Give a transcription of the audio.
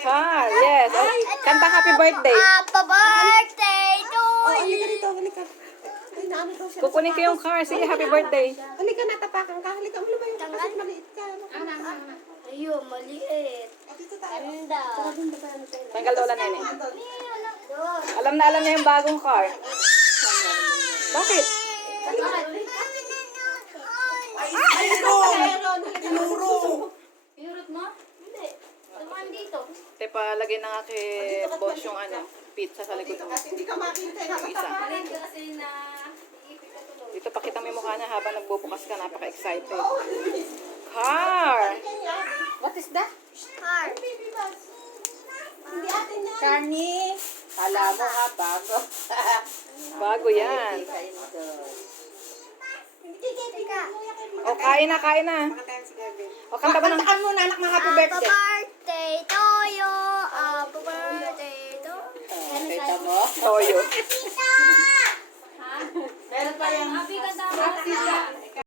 Car, yes. Oh, kanta happy birthday. Happy birthday to you. Halika dito, halika. Ay, naano daw siya. Kukunin ko yung car. Sige, happy birthday. Halika, natapakan ka. Halika, mo lumayo ka kasi maliit ka. Ayun, maliit. Dito tayo. Ganda. Doon ba tayo tayo? Tanggal lola nene. Doon. Alam na niya yung bagong car. Bakit? Meron. Tinuro. Pinurot mo? Hindi. Tumaan dito. Te, palagay na nga kay boss yung pizza sa likod mo. Kasi hindi ka makita. Yung isa. Ito kasi na iipit ka tuloy. Dito pakita mo yung mukha niya habang nagbubukas ka. Napaka-excited. Car! What is that? Car. Hindi atin yan. Carney. Kala mo ha, bago. Bago yan. Teka. O, kain na, kain na. Makatayan si Gavin. O, kanta ba ng... Kantakan mo na anak ng happy Happy birthday. birthday to you. Happy birthday to Kita mo? Toyo. Ha? Meron pa yung Happy ka daw.